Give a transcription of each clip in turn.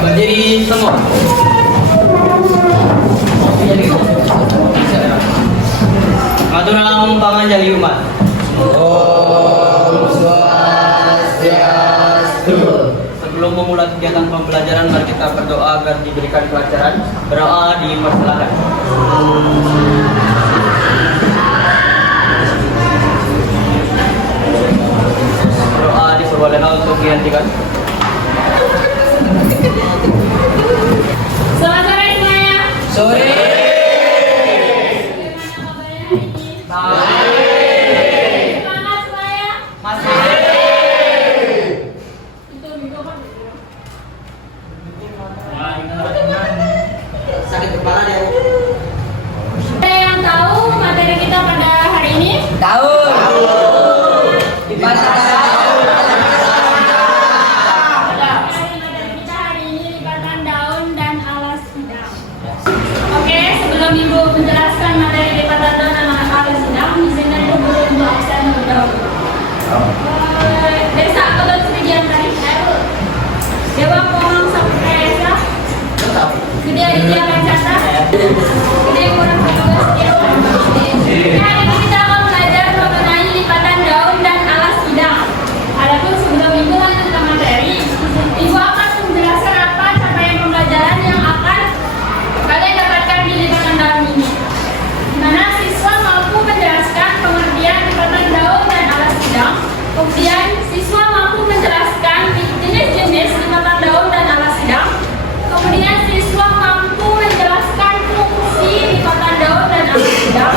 Berdiri semua. Maturang panganjali umat. Om Swastiastu. Sebelum memulai kegiatan pembelajaran, mari kita berdoa agar diberikan kelancaran. Berdoa dipersilakan. Berdoa diperbolehkan untuk dihentikan. Selamat sore semuanya. Sore. Bagaimana kabarnya hari ini? Semangat semuanya. Itu mikrofon. Sakit kepala dia. Ada yang tahu materi kita pada hari ini? Tahu. Materi kita hari ini lipatan daun dan alas sidang. Oke, sebelum Ibu menjelaskan materi lipatan daun dan alas sidang, izinkan Ibu untuk absen terlebih dahulu. Desa atau sekian tadi? Dewa Pomang Saputra. Gede Aditya Kancata. Gede Kurang Petugas Sekian. Hari ini kita akan belajar mengenai lipatan daun dan alas sidang. Adapun sebelum itu lanjut ke materi, Ibu akan menjelaskan apa capaian pembelajaran yang akan kalian dapatkan di lipatan daun ini. Di mana siswa mampu menjelaskan pengertian lipatan daun dan alas sidang. Kemudian siswa mampu menjelaskan jenis-jenis lipatan daun dan alas sidang. Kemudian siswa mampu menjelaskan fungsi lipatan daun dan alas sidang.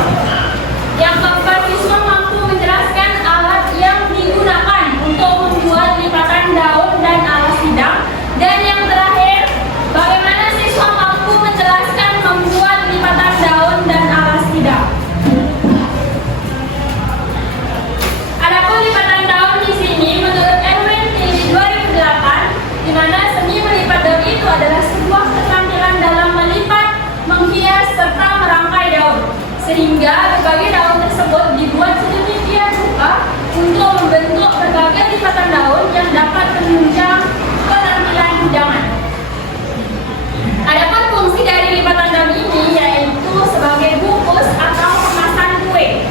Yang keempat, siswa mampu menjelaskan alat yang digunakan untuk membuat lipatan daun dan alas sidang. Dan yang terakhir, bagaimana siswa mampu menjelaskan membuat lipatan daun dan alas sidang. Adapun lipatan daun di sini menurut Erwin Tilly 2008, di mana seni melipat daun itu adalah sebuah keterampilan dalam melipat, menghias serta merangkai daun, sehingga berbagai daun tersebut dibuat sedemikian rupa untuk membentuk berbagai lipatan daun yang dapat menunjang keterampilan hidangan. Adapun fungsi dari lipatan daun ini yaitu sebagai bungkus atau kemasan kue.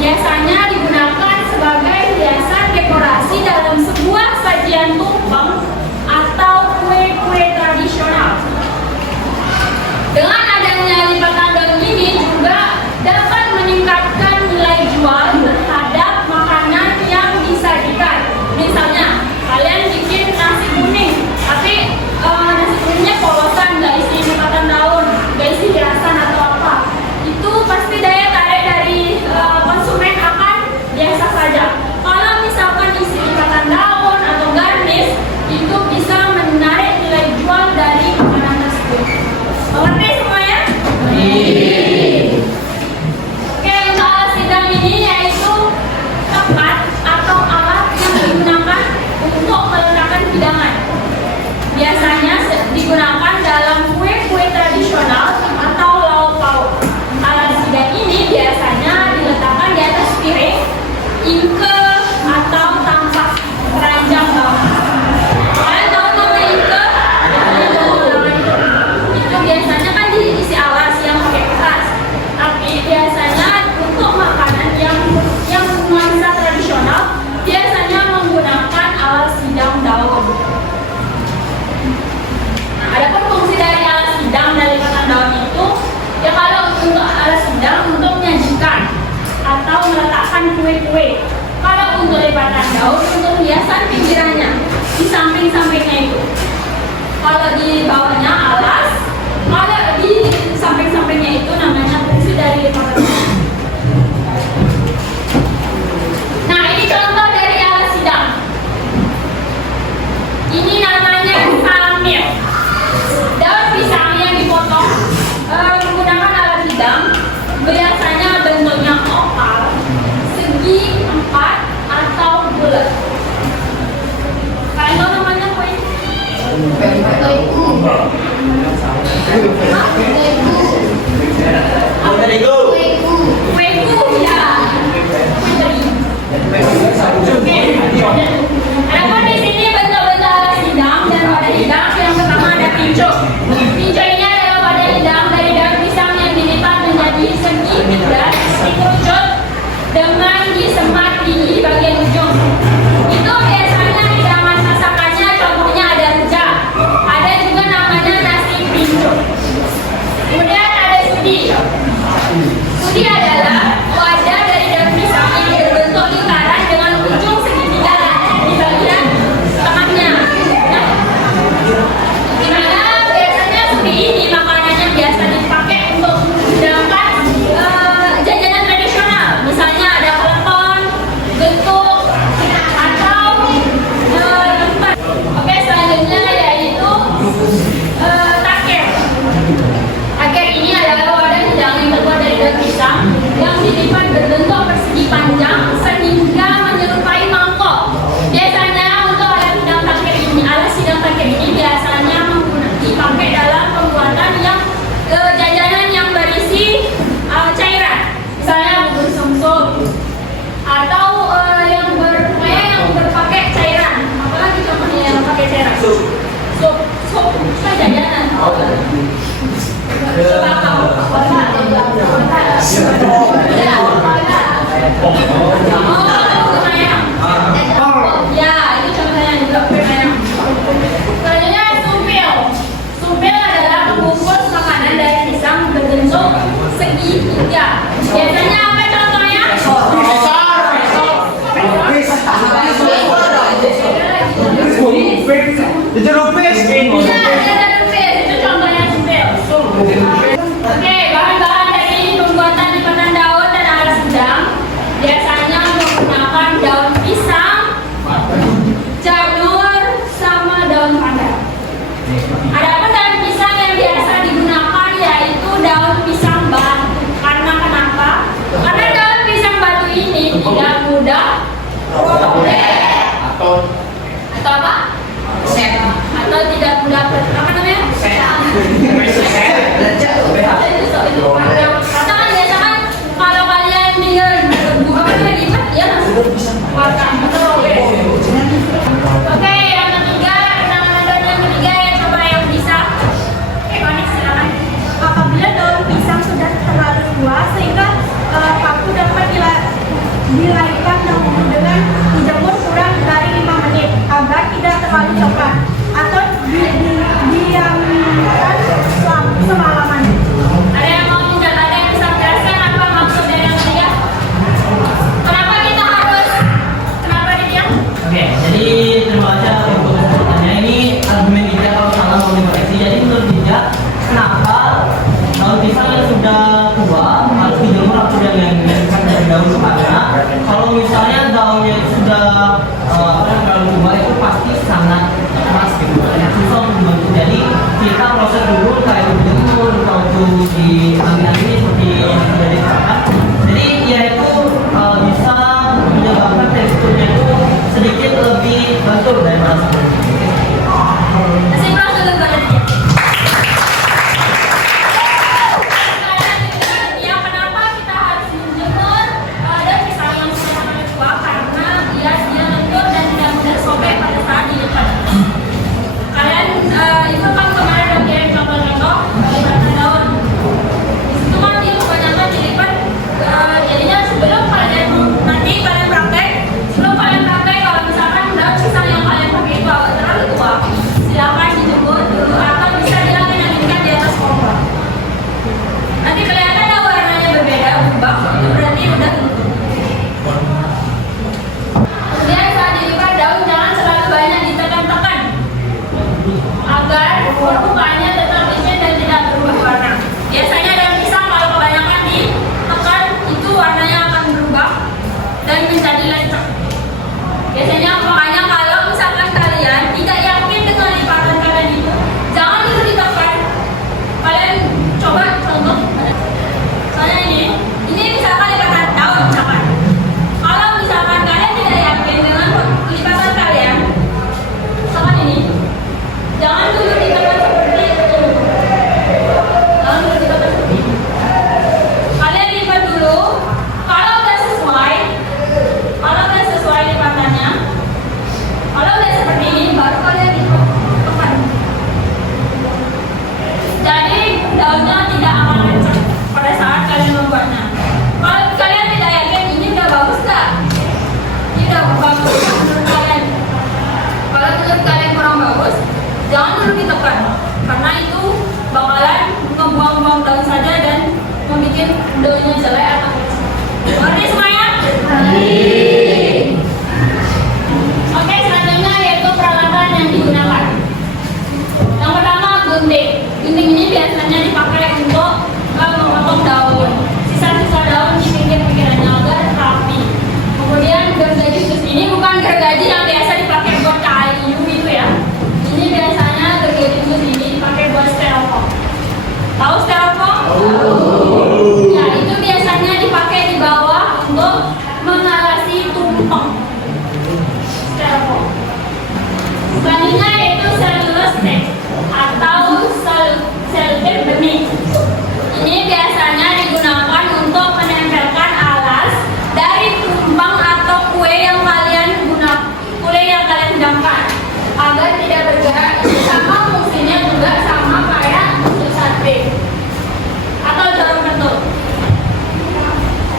Biasanya digunakan sebagai hiasan dekorasi dalam sebuah sajian tumpeng atau kue-kue tradisional. Dengan adanya lipatan daun ini juga dapat meningkatkan nilai jual terhadap makanan yang disajikan. Misalnya, kalian bikin nasi kuning, tapi nasi kuningnya polosan, nggak isi lipatan daun, nggak isi hiasan atau apa. Itu pasti daya tarik dari konsumen akan biasa saja. Kalau misalkan isi lipatan daun atau garnish, itu bisa menarik nilai jual dari makanan tersebut. Mengerti semuanya? Oke, untuk alat sidang ini yaitu tempat atau alat yang digunakan untuk meletakkan hidangan. Biasanya digunakan dalam kue-kue tradisional atau lauk-lauk. Alat sidang ini biasanya diletakkan di atas piring, ingke, atau tampak keranjang bawah. Kalian tahu namanya ingke? Itu biasanya kan diisi alas yang pakai kertas. Tapi biasanya untuk makanan yang nuansa tradisional biasanya menggunakan alas sidang daun. Nah, adapun fungsi dari alas sidang dan lipatan daun itu, ya kalau untuk alas sidang untuk menyajikan atau meletakkan kue-kue. Kalau untuk lipatan daun untuk hiasan pinggirannya, di samping-sampingnya itu. Kalau di bawahnya alas, kalau di samping-sampingnya itu namanya fungsi dari lipatan daun. Nah, ini contoh dari alas sidang. Ini namanya samir. Daun pisang yang dipotong menggunakan alat sidang, biasanya bentuknya oval, segi 4 atau bulat. Kalian tahu namanya kue? Kueku ya. Oke. Adapun di sini bentuk-bentuk alat sidang dan wadah sidang yang pertama pinco. Pinco ini adalah wadah hidang dari daun pisang yang dilipat menjadi segi tiga, dikerucut dengan disemat di bagian ujung. Itu biasanya hidangan masakannya, contohnya ada rujak, ada juga namanya nasi pinco. Kemudian ada sudi. Sudi adalah wadah dari daun pisang yang berbentuk lingkaran dengan ujung segitiga di bagian tengahnya. Nah, dimana biasanya sudi ini makanannya biasa dipakai untuk hidangan jajanan tradisional. Misalnya ada klepon, getuk, atau lemper. Oke, selanjutnya yaitu taker. Taker ini adalah wadah hidang yang terbuat dari daun pisang yang dilipat berbentuk persegi panjang sehingga menyerupai mangkok. Biasanya untuk alat hidang taker ini biasanya dipakai dalam pembuatan yang jajanan yang berisi cairan, misalnya bubur sumsum atau yang berpakai cairan. Apalagi contohnya yang pakai cairan? Sup kan jajanan. Ya, itu contohnya juga perayaan. Selanjutnya sumpil. Sumpil adalah pembungkus makanan dari pisang berbentuk segitiga. Biasanya apa contohnya? Itu contohnya sumpil. Oke, bahan-bahan dari pembuatan lipetan daun dan alas sedang biasanya menggunakan daun pisang, janur, sama daun pandan. Adapun daun pisang yang biasa digunakan yaitu daun pisang batu. Karena kenapa? Karena daun pisang batu ini tidak mudah robek. Atau apa? Atau tidak mudah apa namanya? Karena kan biasa kan kalau kalian tinggal buka lagi ya langsung patah atau robek. Oke, yang ketiga, dan yang ketiga ya coba yang bisa. Konik silakan. Apabila daun pisang sudah terlalu tua sehingga paku dapat dilaikan dengan dijemur kurang dari 5 menit agar tidak terlalu coklat, atau biasanya dipakai untuk memotong daun. Sisa-sisa daun di pinggir-pinggirannya agar rapi. Kemudian gergaji khusus ini bukan gergaji yang biasa dipakai buat kayu gitu ya. Ini biasanya gergaji khusus ini dipakai buat styrofoam. Tahu styrofoam? Ya, itu biasanya dipakai di bawah untuk mengatasi tumpeng styrofoam. Selanjutnya yaitu selulose tape atau selotip benih. Ini biasanya digunakan untuk menempelkan alas dari tumpeng atau kue yang kalian hidangkan agar tidak bergerak. Sama fungsinya juga sama kayak untuk sate atau jarum pentul.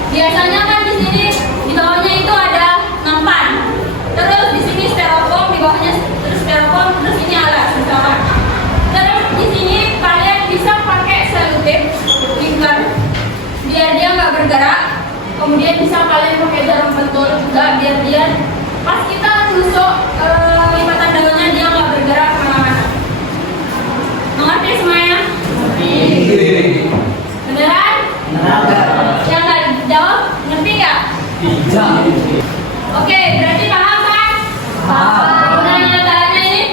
Biasanya kan di sini di bawahnya itu ada nampan. Terus di sini styrofoam, di bawahnya terus styrofoam, terus ini alas misalkan. Terus di sini kalian bisa pakai selotip lingkar biar dia nggak bergerak. Kemudian bisa kalian pakai jarum pentul juga biar dia pas kita tusuk lipatan daunnya dia nggak bergerak kemana-mana. Mengerti semuanya? Beneran? Yang nggak jawab ngerti nggak? Tidak. Oke, berarti paham kan? Paham. Kemudian alat-alatnya ini?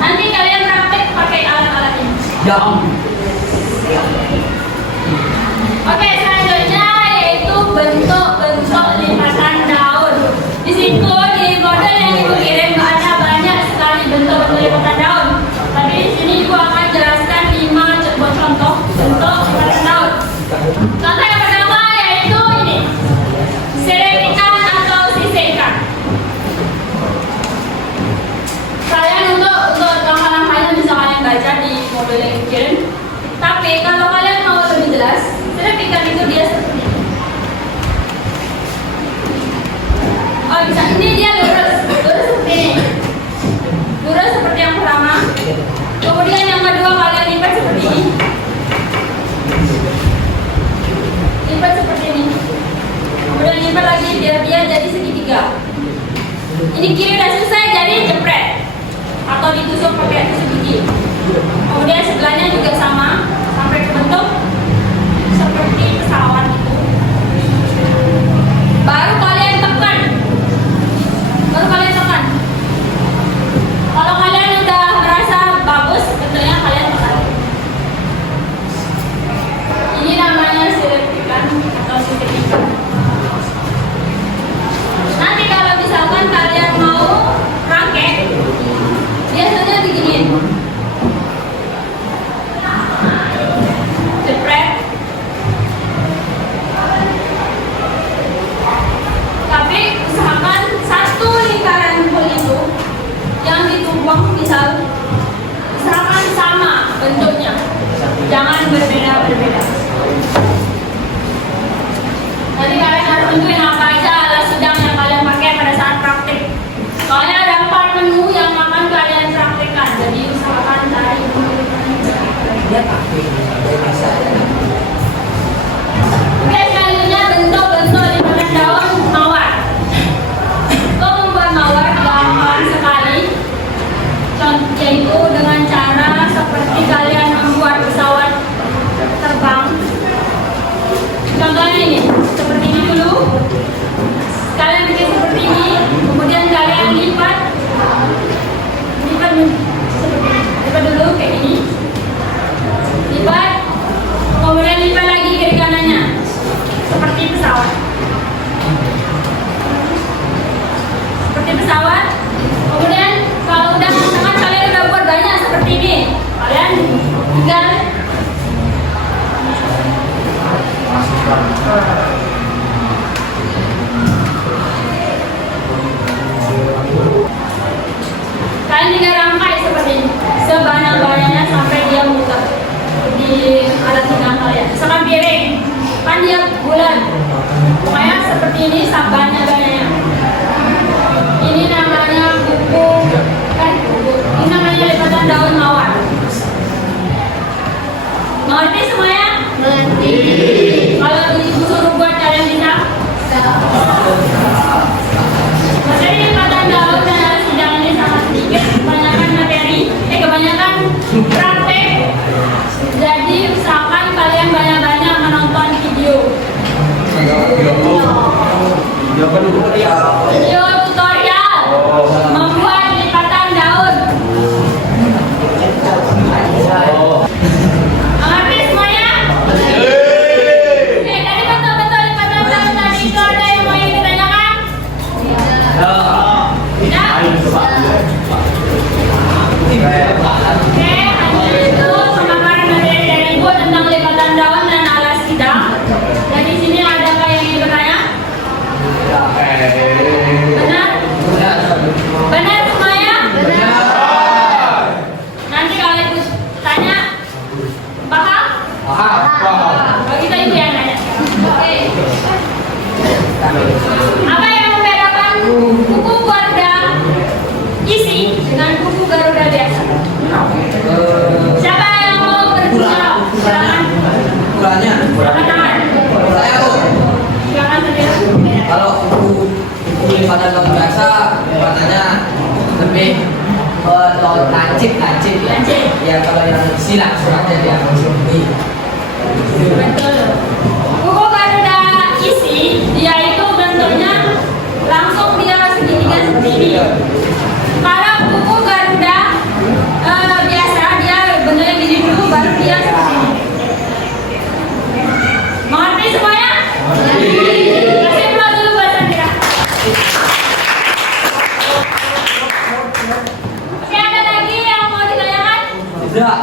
Nanti kalian praktek pakai alat-alat ini. Jangan. Oke, selanjutnya yaitu bentuk-bentuk lipatan daun. Di situ di model yang ibu kirim ada banyak sekali bentuk-bentuk lipatan daun. Tapi di sini ibu akan jelaskan 5 buah contoh bentuk lipatan daun. Contoh yang pertama yaitu ini, sirip ikan atau sisik ikan. Kalian untuk langkah-langkahnya bisa kalian baca di model yang ibu kirim. Tapi kalau kalian mau lebih jelas, sirip ikan itu dia seperti ini. Oh bisa, ini dia lurus seperti ini. Lurus seperti yang pertama. Kemudian yang kedua kalian lipat seperti ini. Lipat seperti ini. Kemudian lipat lagi biar dia jadi segitiga. Ini kiri udah selesai, jadi jepret atau ditusuk pakai tusuk gigi. Kemudian sebelahnya juga sama sampai ke bentuk seperti pesawat itu. Baru kalian tekan. Kalau kalian udah merasa bagus bentuknya, kalian tekan. Ini namanya sirip ikan atau sisik ikan. Nanti kalau misalkan kalian mau rangkek, biasanya begini. Jepret. Tapi usahakan satu lingkaran full itu yang ditumpang misal usahakan sama bentuknya, jangan berbeda-berbeda. Jadi kalian harus tentuin apa aja alat sedang yang kalian pakai pada saat praktik. Soalnya ada 4 menu yang akan kalian praktikkan, jadi usahakan cari Oke, selanjutnya bentuk-bentuk lipatan daun mawar. Untuk membuat mawar gampang sekali, yaitu dengan cara seperti kalian membuat pesawat terbang. Contohnya ini, seperti ini dulu. Kalian bikin seperti ini, kemudian kalian lipat dulu kayak ini. Lipat, kemudian lipat lagi kiri kanannya seperti pesawat. Kemudian kalau udah misalkan kalian udah buat banyak seperti ini, kalian tinggal rangkai seperti ini sebanyak-banyaknya sampai dia muter di alat pinggang kalian. Misalkan piring, kan dia bulat, pokoknya seperti ini sebanyak-banyaknya. Ini namanya buku, ini namanya lipatan daun mawar. Mengerti semuanya? Mengerti. Kalau ibu suruh buat kalian bisa? Materi lipatan daun dan alat sedang ini sangat sedikit, kebanyakan praktek Oke, lanjut itu pemaparan dari Ibu tentang lipatan daun dan alas sidang. Dan di sini ada apa yang ingin bertanya? Benar? Benar semuanya? Nanti kalau Ibu tanya, paham? Oh, kita Ibu yang nanya. Oke. Apa yang membedakan buku Garuda isi dengan buku Garuda biasa? Siapa yang mau berbicara? Silakan. Ukurannya. Silakan tangan. Saya tuh. Silakan sendiri. Kalau buku lipatan daun biasa, lipatannya lebih lancip. Lancip. Ya kalau yang isi langsung aja dia langsung beli. Betul. Buku Garuda isi, dia itu bentuknya langsung dia segitiga seperti ini. Kalau buku Garuda biasa dia bentuknya gini dulu, baru dia seperti ini. Mengerti semuanya? Kasih aplaus dulu buat Sandra. Oke, ada lagi yang mau ditanyakan? Tidak.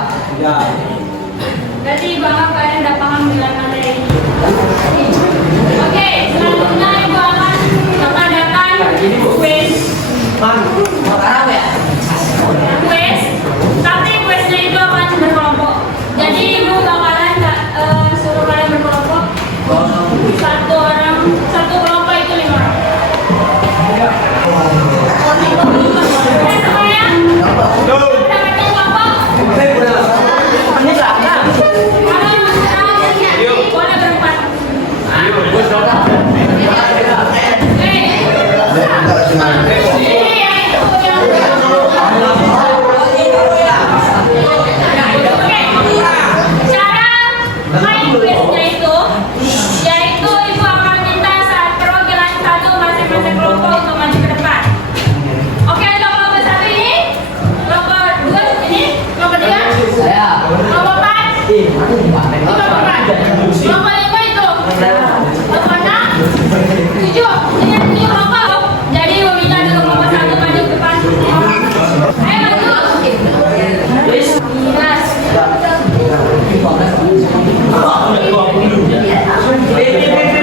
Berarti Bapak kalian udah paham dengan materi ini. Oke, selanjutnya Ibu akan mengadakan kuis. Sekarang ya. Kuis, tapi kuisnya itu akan berkelompok. Jadi Ibu bakalan suruh kalian berkelompok. Satu kelompok itu 5 orang. Oke, semuanya? Udah ngerti kelompok? Kalian masih boleh berempat. Cara main kuisnya itu, yaitu Ibu akan minta saat perwakilan satu masing-masing kelompok untuk maju ke depan. Oke, untuk kelompok satu ini, kelompok dua ini, kelompok tiga, Saya. kelompok empat, kelompok empat, kelompok lima itu, kelompok enam, tujuh, dengan 7 kelompok. Jadi Ibu minta dulu kelompok satu maju ke depan. Ayo maju. 11. Ayo maju semuanya. B. Maju.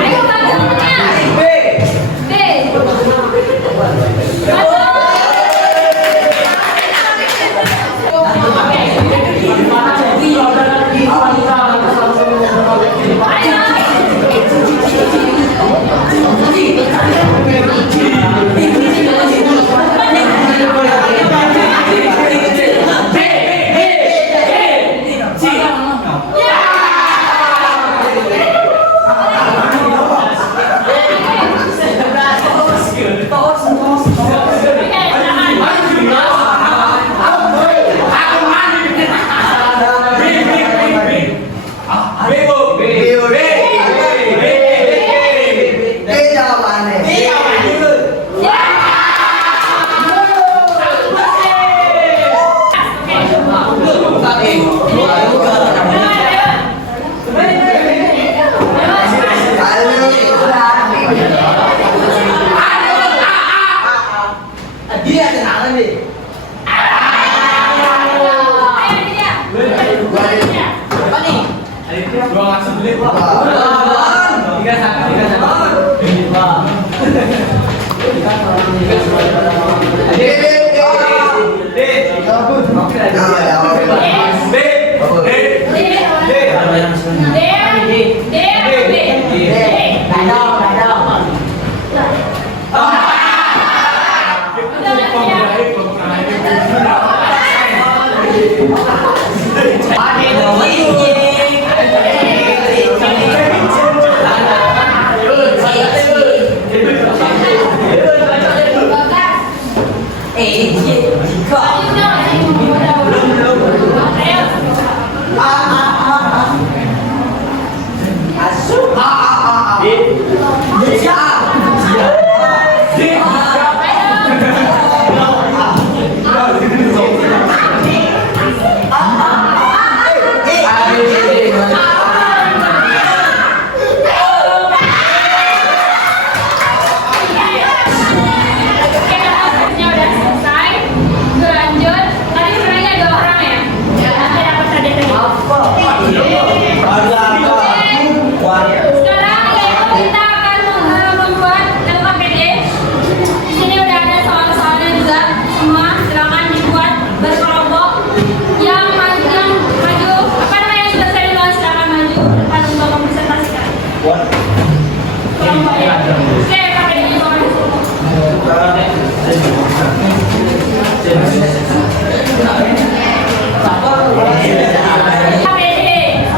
KPD,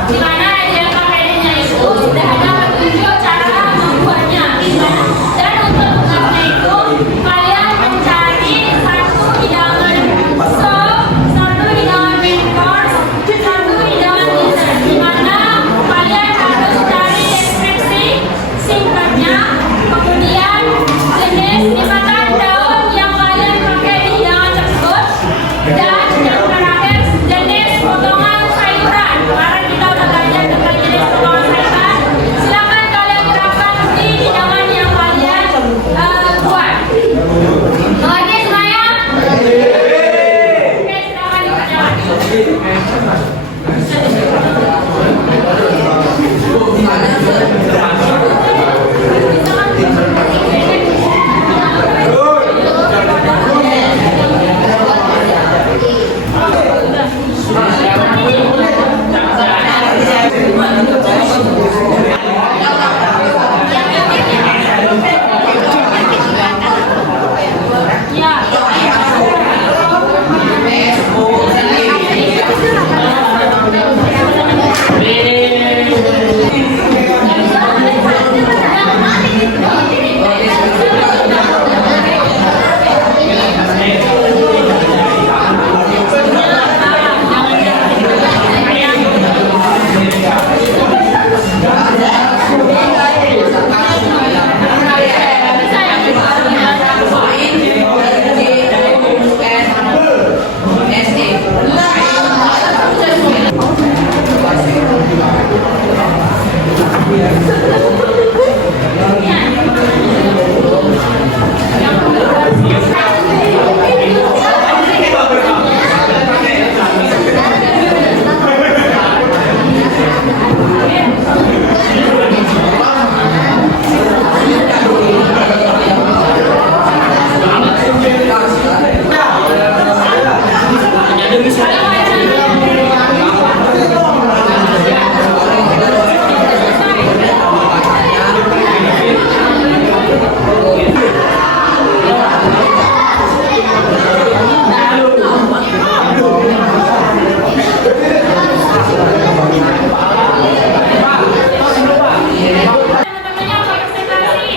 di mana ideal KPD-nya itu sudah ada petunjuk cara membuatnya. Dan untuk tugasnya itu kalian mencari satu hidangan sop, satu hidangan main course, satu hidangan dessert. Di mana kalian harus cari deskripsi singkatnya, kemudian jenis dimakan daun yang kalian pakai di hidangan tersebut, dan yang terakhir jenis potongan sayuran. Karena kita udah belajar tentang jenis potongan sayuran, silakan kalian terapkan di hidangan yang kalian buat. Mengerti semuanya? Oke, silakan dikerjakan. Teman-temannya presentasi.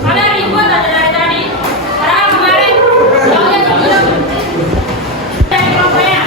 Kalian ribut ada dari tadi. Karena kemarin yang sebelum dari Proven.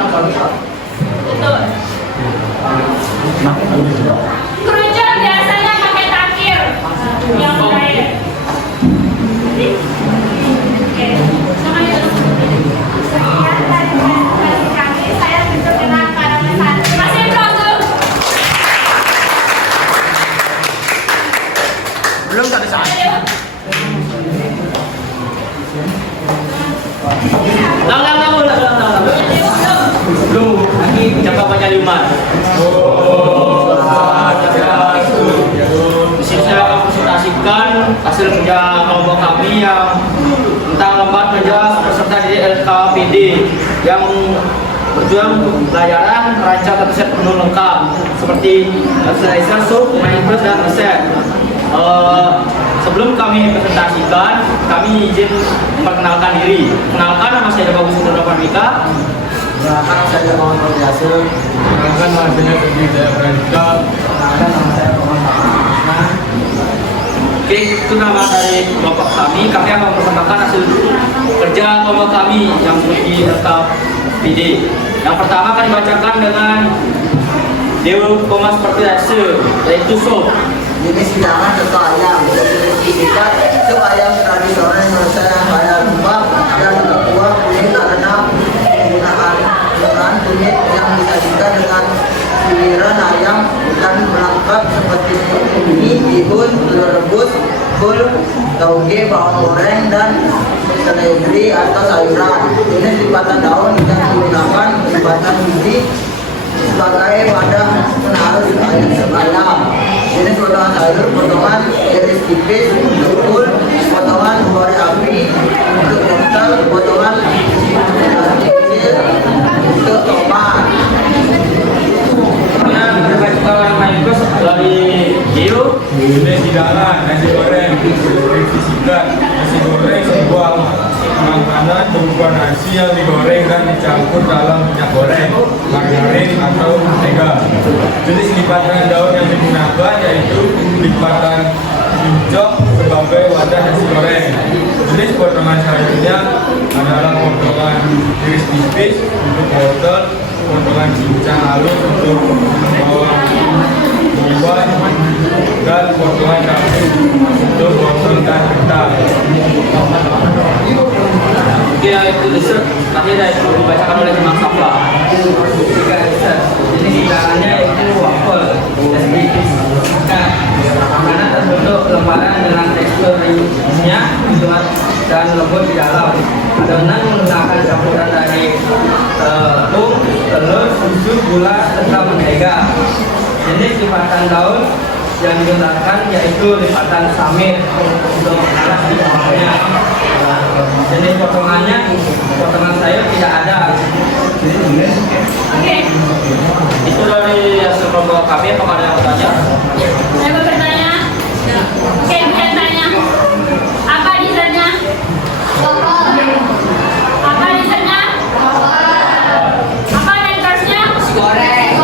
Betul. Kerucut biasanya pakai takir yang lain. Oke, sama itu. Sekian dari presentasi kami. Saya tutup dengan kalimat satu. Masih terus. Belum tadi saya. Belum. Lagi ucapan penyaliman. Di sini saya akan presentasikan hasil kerja kelompok kami yang tentang lembar kerja peserta di LKPD yang berjuang untuk pelajaran rancang atau set penuh lengkap seperti exercise, sub, main plus dan riset. Sebelum kami presentasikan, kami izin memperkenalkan diri. Kenalkan, nama saya Bagus Indra Parmika. Perkenalkan saya Muhammad Yasir. Perkenalkan nama saya Budi Jaya Pradita. Perkenalkan nama saya Muhammad. Oke, itu nama dari kelompok kami. Kami akan mempersembahkan hasil kerja kelompok kami yang memiliki LKPD. Yang pertama akan dibacakan dengan Dewa Koma seperti hasil, yaitu sub. Jenis hidangan soto ayam singkat sup ayam tradisional Indonesia yang kaya lemak dan berkuah kuning karena menggunakan kunyit yang disajikan dengan siliran ayam dan melengkap seperti mie, bihun, telur rebus, kol, tauge, bawang goreng dan seledri atau sayuran. Jenis lipatan daun yang digunakan lipatan biji sebagai wadah menaruh ayam. Jenis potongan sayur, potongan iris tipis, tukul, potongan korek api untuk wortel, potongan kecil untuk tomat. Dari Dio. Jenis hidangan nasi goreng, singkat nasi goreng sebuah makanan berupa nasi yang digoreng dan dicampur dalam minyak goreng, margarin atau mentega. Jenis lipatan daun yang digunakan yaitu lipatan kincok sebagai wadah nasi goreng. Jenis potongan sayurnya adalah potongan iris tipis untuk wortel, potongan cincang halus untuk bawang iwan, dan potongan cabai untuk wortel dan ketan. Kira itu dessert, tadi ada yang dibacakan oleh Imam Safla. Jika dessert, jadi hidangannya itu waffle dan tipis. Makanan terbentuk lembaran dengan tekstur ringsnya, kuat dan lembut di dalam. Adonan menggunakan campuran dari tepung, telur, susu, gula, serta mentega. Jenis lipatan daun yang digunakan yaitu lipatan samit untuk mengalas di bawahnya. Jenis potongannya, potongan sayur tidak ada. Oke. Itu dari hasil kelompok kami. Apakah ada yang bertanya? Saya mau bertanya. Oke, bisa tanya. Apa desainnya? Apa desainnya? Apa anchorsnya? Goreng.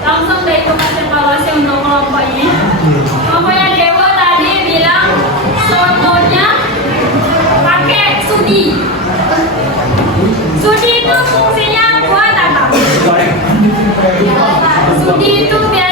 Langsung deh itu kasih evaluasi untuk kelompok ini. Kelompoknya Dewa tadi bilang sotonya pakai sudi. Sudi itu fungsinya buat apa? Sudi itu biasa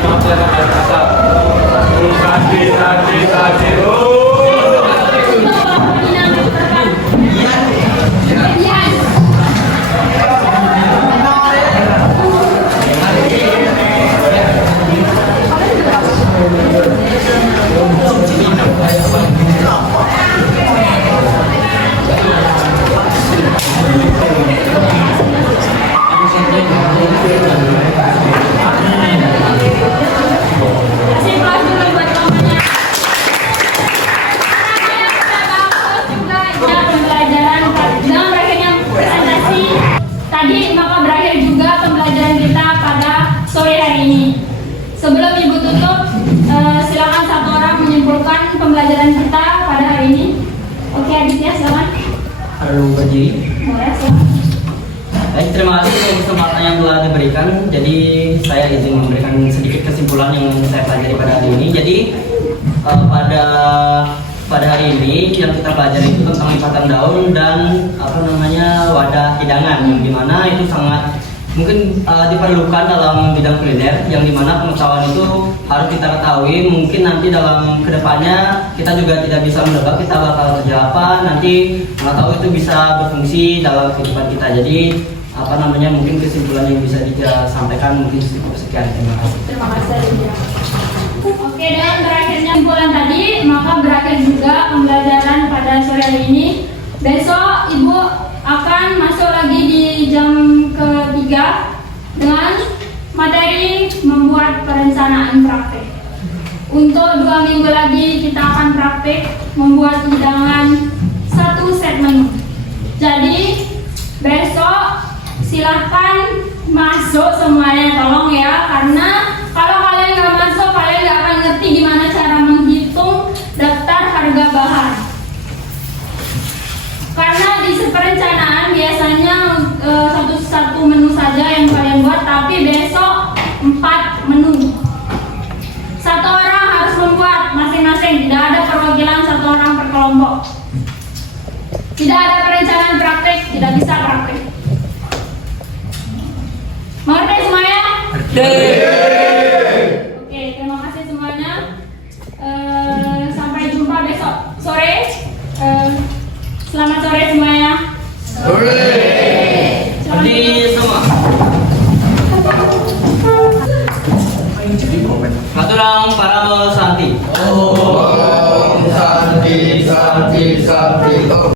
bangsa dan masyarakat. Tadi. Kasih aplaus dulu buat teman-temannya. Pembelajaran dengan berakhirnya presentasi tadi, maka berakhir juga pembelajaran kita pada sore hari ini. Sebelum Ibu tutup, silakan satu orang menyimpulkan pembelajaran kita pada hari ini. Oke, Aditya, silakan. Perlu berdiri. Boleh, silakan. Baik, terima kasih untuk kesempatan yang telah diberikan. Jadi saya izin memberikan sedikit kesimpulan yang saya pelajari pada hari ini. Jadi pada hari ini yang kita pelajari itu tentang lipatan daun dan wadah hidangan, yang dimana itu sangat mungkin diperlukan dalam bidang kuliner, yang dimana pengetahuan itu harus kita ketahui. Mungkin nanti dalam kedepannya kita juga tidak bisa menebak kita bakal kerja apa, nanti pengetahuan itu bisa berfungsi dalam kehidupan kita. Jadi mungkin kesimpulan yang bisa kita sampaikan mungkin cukup sekian. Terima kasih. Terima kasih, Aditya. Oke, dengan berakhirnya kesimpulan tadi, maka berakhir juga pembelajaran pada sore hari ini. Besok Ibu akan masuk lagi di jam ketiga dengan materi membuat perencanaan praktek. Untuk 2 minggu lagi kita akan praktek membuat hidangan 1 set menu. Jadi besok silahkan masuk semuanya, tolong ya, karena kalau kalian nggak masuk kalian nggak akan ngerti gimana cara menghitung daftar harga bahan. Karena di perencanaan biasanya satu menu saja yang kalian buat, tapi besok 4 menu. 1 orang harus membuat masing-masing, tidak ada perwakilan 1 orang per kelompok. Tidak ada perencanaan praktek, tidak bisa praktek. Mengerti semuanya? Oke, terima kasih semuanya. Sampai jumpa besok sore. Selamat sore semuanya. Berdiri semua. Satu orang para Santi.